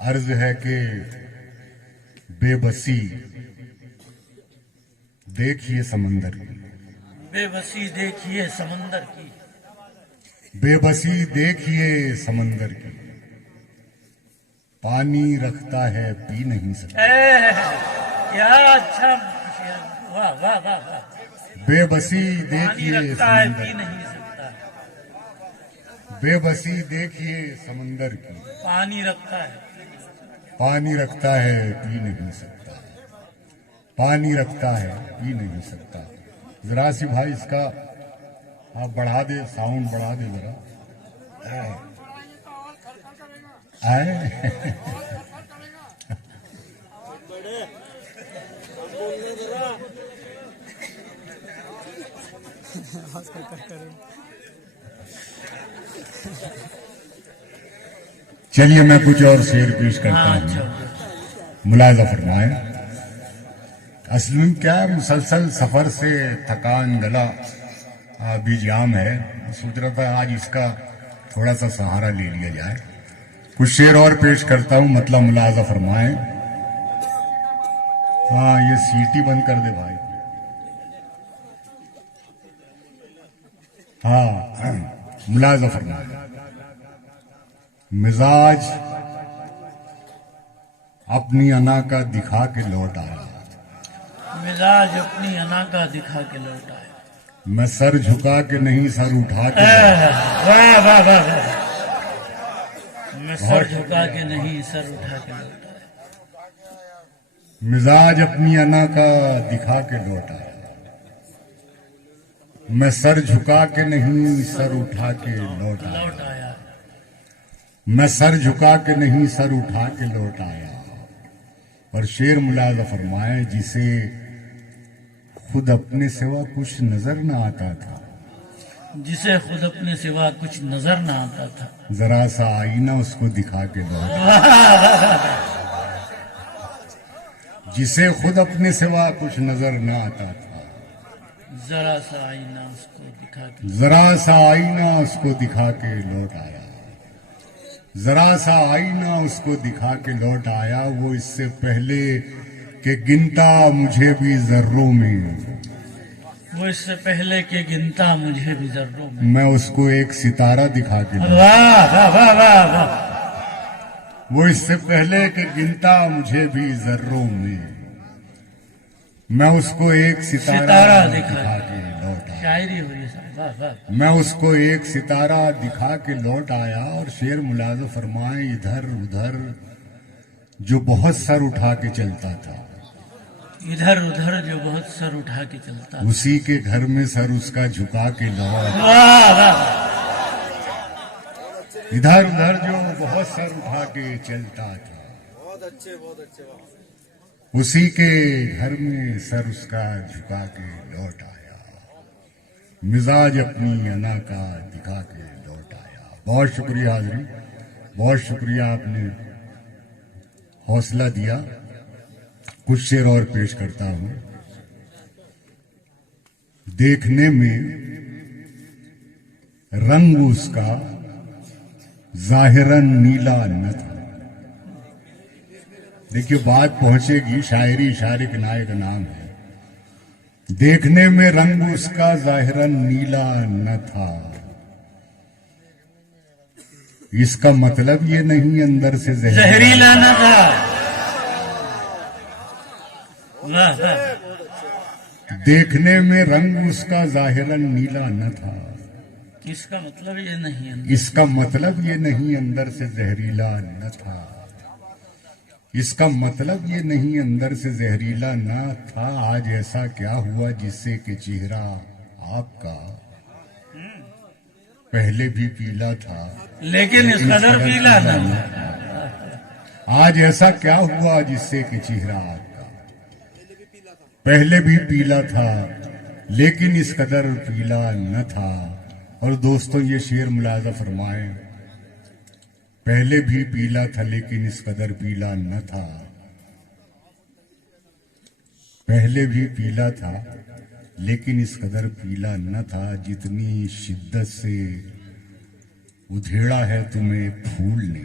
عرض ہے کہ بے بسی دیکھیے سمندر کی، بے بسی دیکھیے سمندر کی، بے بسی دیکھیے سمندر کی، پانی رکھتا ہے پی نہیں سکتا، کیا اچھا شعر، واہ واہ واہ واہ، بے بسی پانی دیکھیے رکھتا ہے سمندر پی کی، نہیں سکتا، بے بسی دیکھیے سمندر کی، پانی رکھتا ہے، پانی رکھتا ہے پی نہیں سکتا، پانی رکھتا ہے پی نہیں سکتا۔ ذرا سی بھائی اس کا آپ بڑھا دے، ساؤنڈ بڑھا دے ذرا۔ چلیے میں کچھ اور شعر پیش کرتا ہاں ہوں، اچھا، ملاحظہ فرمائیں۔ اصل میں کیا ہے، مسلسل سفر سے تھکان گلا بھی جام ہے، سوچ رہا تھا آج اس کا تھوڑا سا سہارا لے لیا جائے۔ کچھ شعر اور پیش کرتا ہوں، مطلب ملاحظہ فرمائیں۔ ہاں یہ سیٹی بند کر دے بھائی۔ ہاں ملاحظہ فرمائیں۔ مزاج اپنی انا کا دکھا کے لوٹ آیا، مزاج اپنی انا کا دکھا کے لوٹ آیا، میں سر جھکا کے نہیں سر اٹھا کے واہ واہ واہ واہ، میں سر جھکا کے نہیں سر اٹھا کے لوٹ آیا، مزاج اپنی انا کا دکھا کے لوٹ آیا، میں سر جھکا کے نہیں سر اٹھا کے لوٹ آیا، لوٹ آیا، میں سر جھکا کے نہیں سر اٹھا کے لوٹ آیا۔ اور شعر ملاحظہ فرمائیں، جسے خود اپنے سوا کچھ نظر نہ آتا تھا، جسے خود اپنے سوا کچھ نظر نہ آتا تھا، ذرا سا آئینہ اس کو دکھا کے لوٹ آیا، جسے خود اپنے سوا کچھ نظر نہ آتا تھا، ذرا سا آئینہ اس کو دکھا کے، ذرا سا آئینہ اس کو دکھا کے لوٹ آیا، ذرا سا آئینہ اس کو دکھا کے لوٹ آیا۔ وہ اس سے پہلے کہ گنتا مجھے بھی ذروں میں، وہ اس سے پہلے کہ گنتا مجھے بھی ذروں میں، میں اس کو ایک ستارہ دکھا کے لوٹ آیا۔ واہ واہ واہ واہ واہ، وہ اس سے پہلے کہ گنتا مجھے بھی ذروں میں، میں اس کو ایک ستارہ دکھا کے لوٹ آیا، شاعری ہوئی صاحب، واہ واہ، میں اس کو ایک ستارہ دکھا کے لوٹ آیا۔ اور شعر ملاحظہ فرمائیں، ادھر ادھر جو بہت سر اٹھا کے چلتا تھا، ادھر ادھر جو بہت سر اٹھا کے چلتا، اسی کے گھر میں سر اس کا جھکا کے لوٹ، واہ واہ، ادھر ادھر جو بہت سر اٹھا کے چلتا تھا، بہت اچھے بہت اچھے، اسی کے گھر میں سر اس کا جھکا کے لوٹ آیا، مزاج اپنی انا کا دکھا کے لوٹ آیا۔ بہت شکریہ حاضرین، بہت شکریہ، آپ نے حوصلہ دیا۔ کچھ شعر اور پیش کرتا ہوں۔ دیکھنے میں رنگ اس کا ظاہراً نیلا نہ تھا، دیکھیے بات پہنچے گی، شاعری شاعر کنائے کا نام ہے۔ دیکھنے میں رنگ اس کا ظاہراً نیلا نہ تھا، اس کا مطلب یہ نہیں اندر سے زہریلا نہ تھا، واہ واہ، دیکھنے میں رنگ اس کا ظاہراً نیلا نہ تھا، اس کا مطلب یہ نہیں ہے، اس کا مطلب یہ نہیں اندر سے زہریلا نہ تھا، اس کا مطلب یہ نہیں اندر سے زہریلا نہ تھا۔ آج ایسا کیا ہوا جس سے کہ چہرہ آپ کا پہلے بھی پیلا تھا لیکن اس قدر پیلا نہ تھا، آج ایسا کیا ہوا جس سے کہ چہرہ آپ کا پہلے بھی پیلا تھا لیکن اس قدر پیلا نہ تھا۔ اور دوستوں یہ شعر ملاحظہ فرمائیں، پہلے بھی پیلا تھا لیکن اس قدر پیلا نہ تھا، پہلے بھی پیلا تھا لیکن اس قدر پیلا نہ تھا، جتنی شدت سے ادھیڑا ہے تمہیں پھول نے،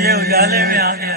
یہ اجالے میں آ گیا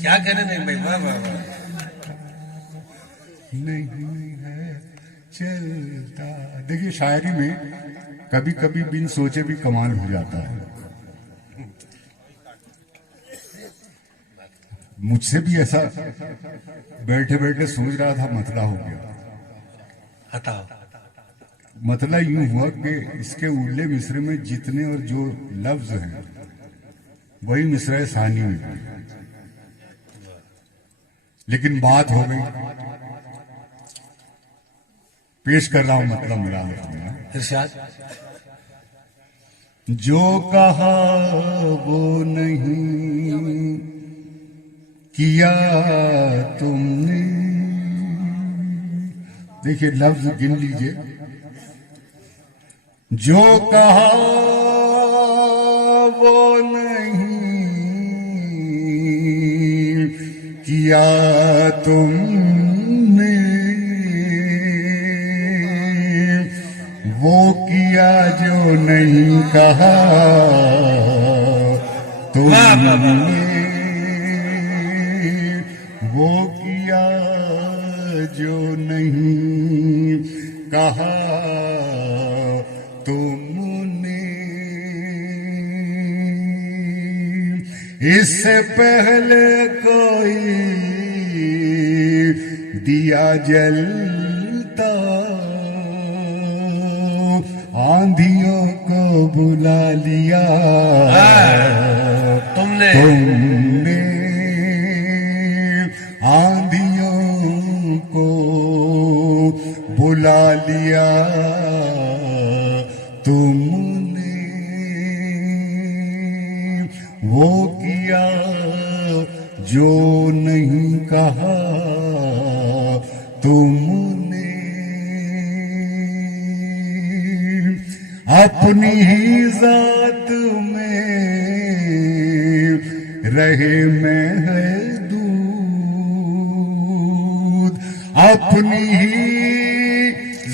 کیا کہنے دیں بھائی، واہ واہ واہ، نہیں ہے چلتا۔ دیکھیے شاعری میں کبھی کبھی بن سوچے بھی کمال ہو جاتا ہے۔ مجھ سے بھی ایسا بیٹھے بیٹھے سوچ رہا تھا، مطلع ہو گیا۔ ہٹاؤ، مطلع یوں ہوا کہ اس کے اڑلے مصرے میں جتنے اور جو لفظ ہیں وہی مصرع ثانی میں بھی، لیکن بات ہو گئی۔ پیش کر رہا ہوں مطلب ملاحظہ فرمائیں، ارشاد، جو کہا وہ نہیں کیا تم نے، دیکھیے لفظ گن لیجئے، جو کہا وہ نہیں کیا تم نے، وہ کیا جو نہیں کہا تم نے، وہ کیا جو نہیں کہا تم نے، اس سے پہلے کوئی دیا جلتا، آندھیوں کو بلا لیا تم نے، آندھیوں کو بلا لیا تم نے، وہ کیا جو نہیں کہا تم نے، اپنی ہی ذات میں رہے میں ہے دودھ اپنی ہی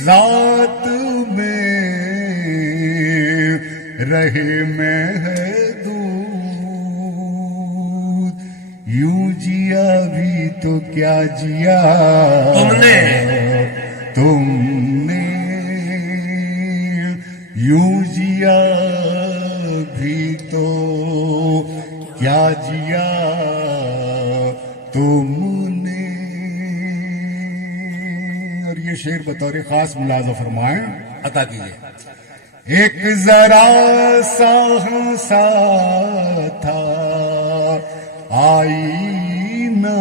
ذات میں رہے میں ہے دودھ یوں جیا بھی تو کیا جیا تم نے یوں جیا بھی تو کیا جیا تم نے. اور یہ شعر بطور خاص ملاحظہ فرمائیں عطا کیجیے. ایک ذرا سا ہنسا تھا آئینہ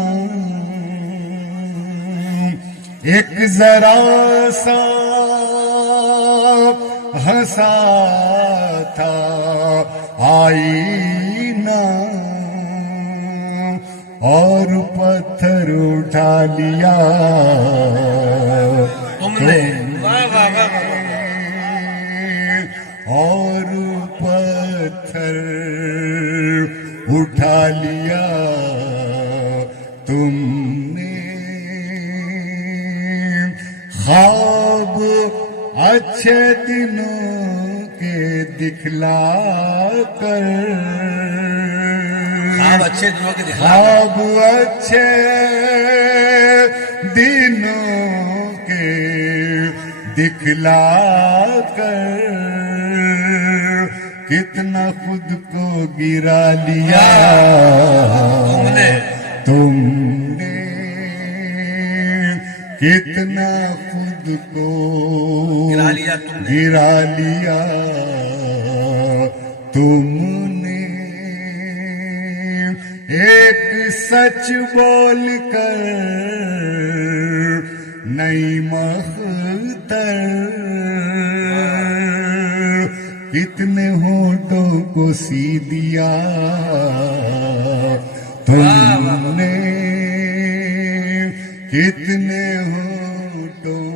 ایک ذرا سا ہنسا تھا آئینہ اور پتھر اٹھا لیا تم نے. اور پتھر اٹھا لیا تم نے. خواب اچھے دنوں کے دکھلا کر خواب اچھے دنوں کے دکھلا خواب اچھے دنوں کے دکھلا کر کتنا خود کو گرا لیا تم نے کتنا خود کو گرا لیا تم نے. ایک سچ بول کر نئی مختر کتنے ہونٹوں کو سی دیا تم نے کتنے ہونٹوں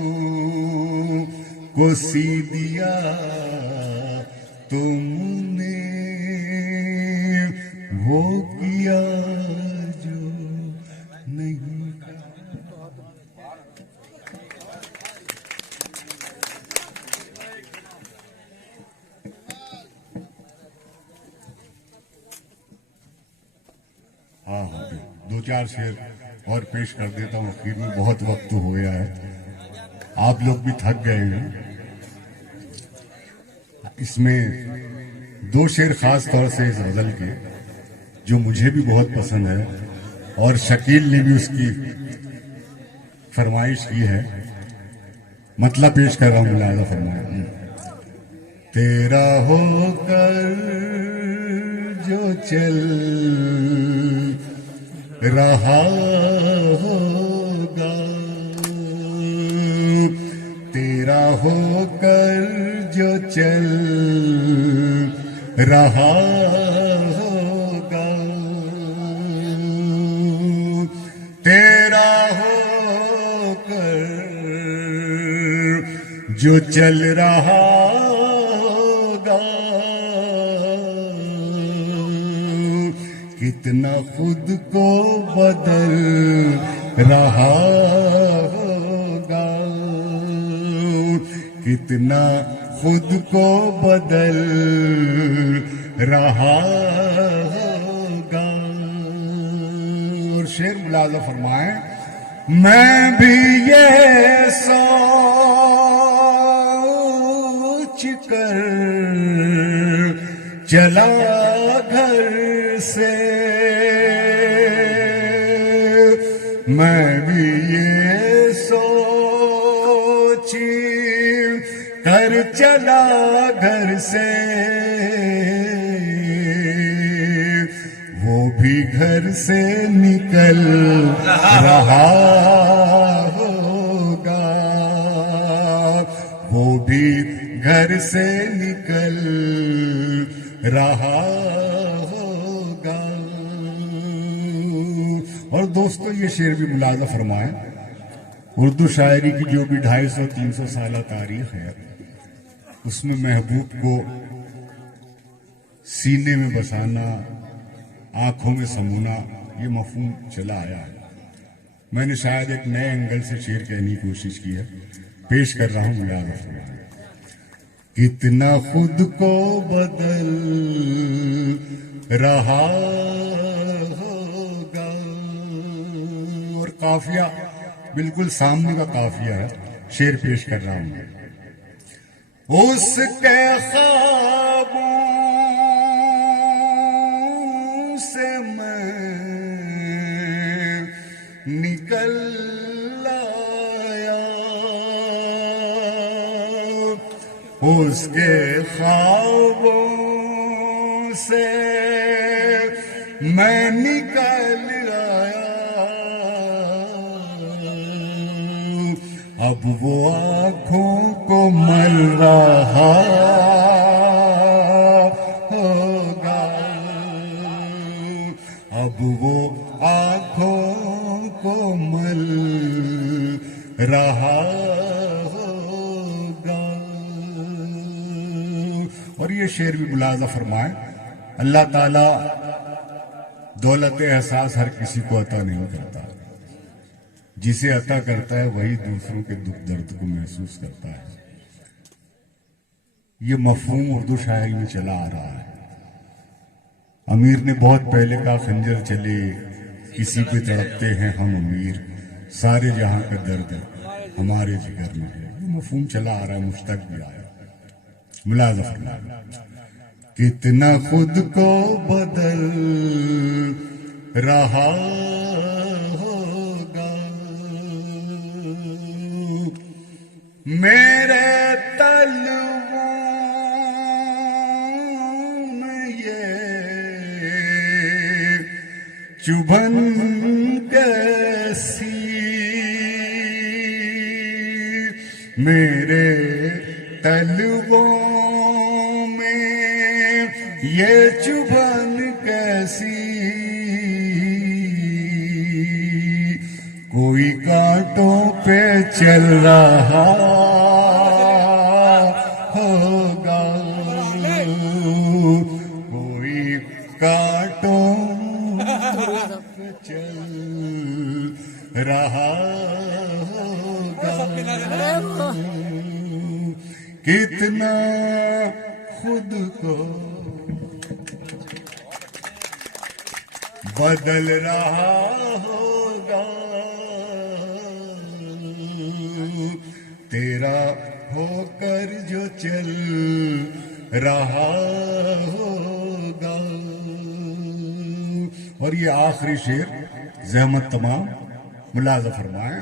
کو سی دیا تم نے. وہ کیا جو نہیں ہاں دو چار شعر اور پیش کر دیتا ہوں. آخر میں بہت وقت ہو گیا ہے, آپ لوگ بھی تھک گئے ہیں. اس میں دو شعر خاص طور سے اس غزل کے جو مجھے بھی بہت پسند ہے اور شکیل نے بھی اس کی فرمائش کی ہے. مطلب پیش کر رہا ہوں, ملاحظہ فرمائیں. تیرا ہو کر جو چل رہا ہوگا تیرا ہو کر جو چل رہا ہوگا تیرا ہو کر جو چل رہا ہوگا کتنا خود کو بدل رہا ہوگا کتنا خود کو بدل رہا ہوگا. اور شعر ملاحظہ فرمائیں. میں بھی یہ سوچ کر چلا گھر سے میں بھی یہ سوچ کر چلا گھر سے وہ بھی گھر سے نکل رہا ہوگا وہ بھی گھر سے نکل رہا ہوگا. اور دوستو یہ شعر بھی ملاحظہ فرمائیں. اردو شاعری کی جو بھی 250-300 سالہ تاریخ ہے اس میں محبوب کو سینے میں بسانا آنکھوں میں سمونا، یہ مفہوم چلا آیا ہے. میں نے شاید ایک نئے اینگل سے شعر کہنے کی کوشش کی ہے، پیش کر رہا ہوں ملاحظہ فرمائیں. کتنا خود کو بدل رہا ہوگا، اور قافیہ بالکل سامنے کا قافیہ ہے. شعر پیش کر رہا ہوں. اس کے خوابوں سے میں نکل آیا، اس کے خوابوں سے میں نکل آیا. اب وہ آنکھوں کو مل رہا ہوگا، اب وہ آنکھوں کو مل رہا ہوگا. اور یہ شعر بھی ملاحظہ فرمائیں، اللہ تعالی دولت احساس ہر کسی کو عطا نہیں کرتا، جسے عطا کرتا ہے وہی دوسروں کے دکھ درد کو محسوس کرتا ہے. یہ مفہوم اردو شاعری میں چلا آ رہا ہے. امیر نے بہت پہلے کہا خنجر چلے کسی پہ تڑپتے ہیں ہم امیر، سارے جہاں کا درد ہمارے جگر میں ہے. یہ مفہوم چلا آ رہا ہے، مشتق بھی آیا. ملاحظہ فرمائیں. کتنا خود کو بدل رہا میرے تلووں میں یہ چبھن کیسی، میرے تلووں میں یہ چبھن کیسی، کوئی کانٹوں پہ چل رہا ہوگا، کوئی کانٹوں پہ چل رہا ہوگا. کتنا خود کو بدل رہا ہوگا، تیرا ہو کر جو چل رہا ہوگا. اور یہ آخری شعر زحمت تمام، ملاحظہ فرمائیں.